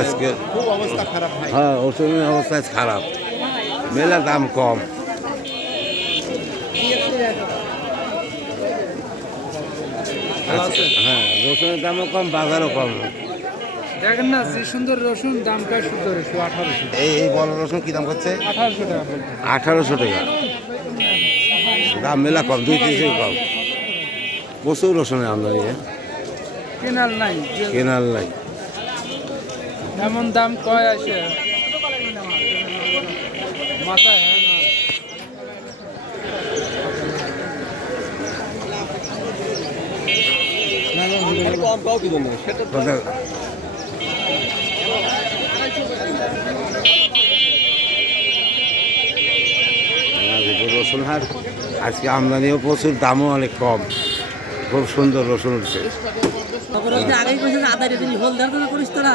আজকে খুব অবস্থা খারাপ ভাই। হ্যাঁ রসুনের অবস্থা খারাপ, মেলা দাম কম। হ্যাঁ রসুনের দামও কম, বাজারও কম। দেখেন না যে সুন্দর রসুন, দামটা সুন্দর 1800। এই বড় রসুন কি দাম করছে? 1800 টাকা বলতে। 1800 টাকা। দাম মেলা কম, 2-300 কম। প্রচুর রসুনের আমদানি, কেনার নাই, কেনার নাই। এমন দাম কয় আছে মাথায় হয় না। রসুন হাট আজকে আমদানিও প্রচুর, দামও অনেক কম। খুব সুন্দর রসুন উঠছে। আগেই কইছেন আদা রেডি হোল দাও না করিস তোরা।